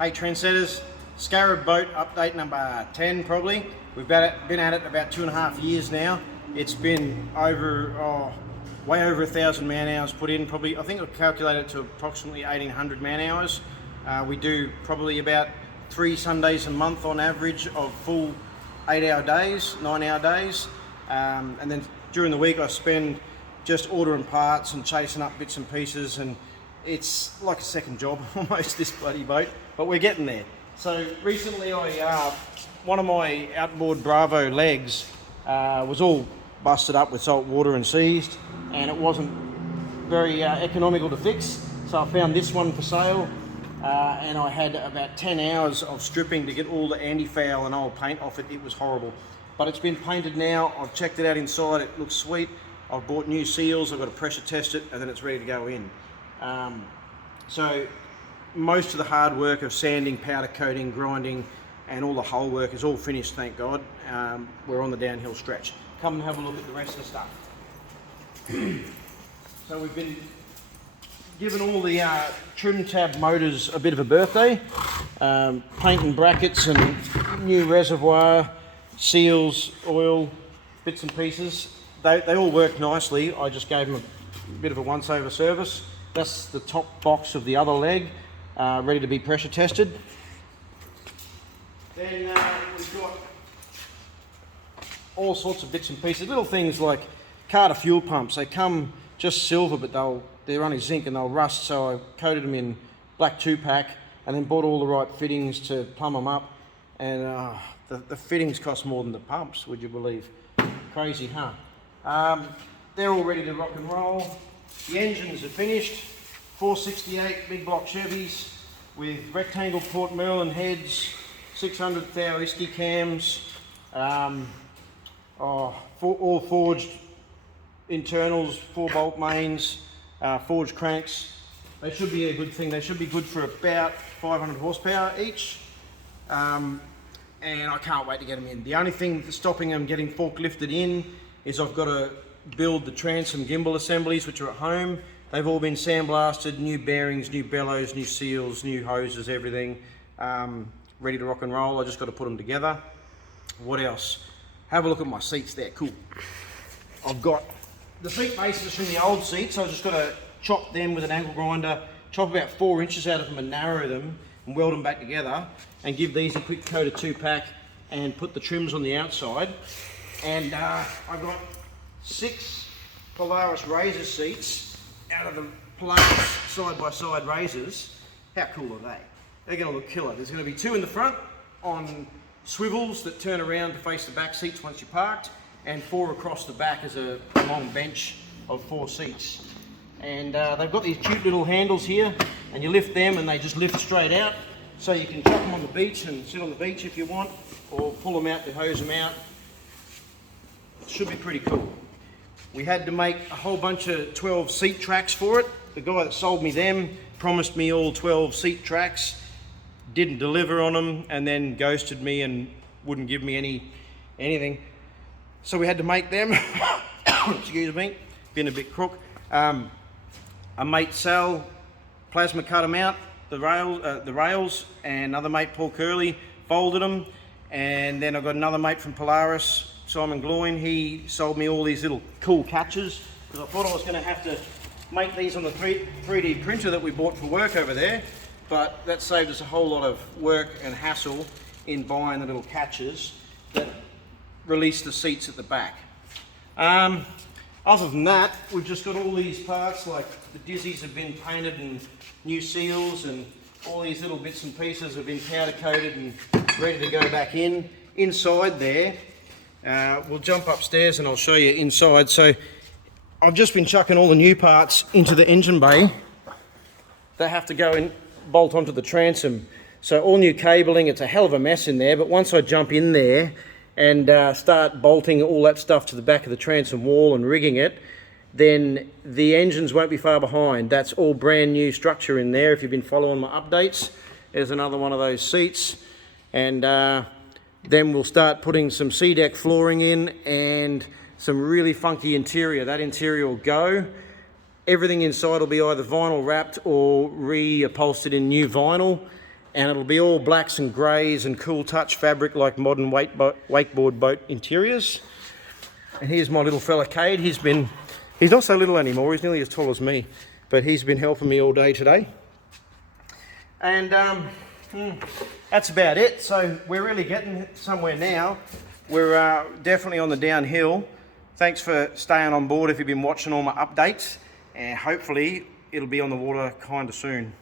Hey Trendsetters, Scarab Boat Update number 10 probably. We've been at it about 2.5 years now. It's been over, way over 1,000 man hours put in. Probably, I think I've calculated it to approximately 1,800 man hours. We do probably about 3 Sundays a month on average of full 8-hour days, 9-hour days. And then during the week I spend just ordering parts and chasing up bits and pieces, and it's like a second job almost, this bloody boat, but we're getting there. So recently one of my outboard Bravo legs was all busted up with salt water and seized, and it wasn't very economical to fix. So I found this one for sale, and I had about 10 hours of stripping to get all the anti-foul and old paint off it. It was horrible, but it's been painted now. I've checked it out inside, it looks sweet. I've bought new seals, I've got to pressure test it, and then it's ready to go in. So most of the hard work of sanding, powder coating, grinding, and all the hull work is all finished, thank God. We're on the downhill stretch. Come and have a look at the rest of the stuff. So we've been given all the trim tab motors a bit of a birthday. Painting brackets and new reservoir, seals, oil, bits and pieces. They all work nicely. I just gave them a bit of a once-over service. That's the top box of the other leg, ready to be pressure tested. Then we've got all sorts of bits and pieces, little things like Carter fuel pumps. They come just silver, but they're only zinc and they'll rust, so I coated them in black 2-pack and then bought all the right fittings to plumb them up. And the fittings cost more than the pumps, would you believe? Crazy, huh? They're all ready to rock and roll. The engines are finished. 468 big block Chevys with rectangle Port Merlin heads, 600 thou Iski cams, all forged internals, 4-bolt mains, forged cranks. They should be a good thing. They should be good for about 500 horsepower each. And I can't wait to get them in. The only thing that's stopping them getting forklifted in is I've got to build the transom gimbal assemblies, which are at home. They've all been sandblasted, new bearings, new bellows, new seals, new hoses, everything. Ready to rock and roll. I just got to put them together. What else? Have a look at my seats there, cool. I've got the seat bases from the old seats, so I've just got to chop them with an angle grinder, chop about 4 inches out of them and narrow them and weld them back together and give these a quick coat of 2-pack and put the trims on the outside. And I've got 6 Polaris Razor seats out of the Polaris side-by-side Razors. How cool are they? They're going to look killer. There's going to be 2 in the front on swivels that turn around to face the back seats once you're parked, and 4 across the back as a long bench of 4 seats. And they've got these cute little handles here, and you lift them and they just lift straight out, so you can chuck them on the beach and sit on the beach if you want, or pull them out to hose them out. Should be pretty cool. We had to make a whole bunch of 12 seat tracks for it. The guy that sold me them promised me all 12 seat tracks, didn't deliver on them, and then ghosted me and wouldn't give me anything. So we had to make them. Excuse me, been a bit crook. A mate Sal plasma cut them out, the rails, and another mate Paul Curley folded them, and then I've got another mate from Polaris, Simon Gloin. He sold me all these little cool catches because I thought I was going to have to make these on the 3D printer that we bought for work over there, but that saved us a whole lot of work and hassle in buying the little catches that release the seats at the back. Other than that, we've just got all these parts, like the dizzies have been painted and new seals, and all these little bits and pieces have been powder coated and ready to go back in. Inside there, we'll jump upstairs and I'll show you inside. So I've just been chucking all the new parts into the engine bay. They have to go and bolt onto the transom. So all new cabling, it's a hell of a mess in there, but once I jump in there and start bolting all that stuff to the back of the transom wall and rigging it, then the engines won't be far behind. That's all brand new structure in there. If you've been following my updates, there's another one of those seats. And then we'll start putting some C-deck flooring in and some really funky interior. That interior will go. Everything inside will be either vinyl wrapped or reupholstered in new vinyl. and it'll be all blacks and greys and cool touch fabric like modern wakeboard boat interiors. And here's my little fella Cade. He's not so little anymore, he's nearly as tall as me, but he's been helping me all day today. And that's about it. So we're really getting somewhere now. We're definitely on the downhill. Thanks for staying on board if you've been watching all my updates, and hopefully it'll be on the water kind of soon.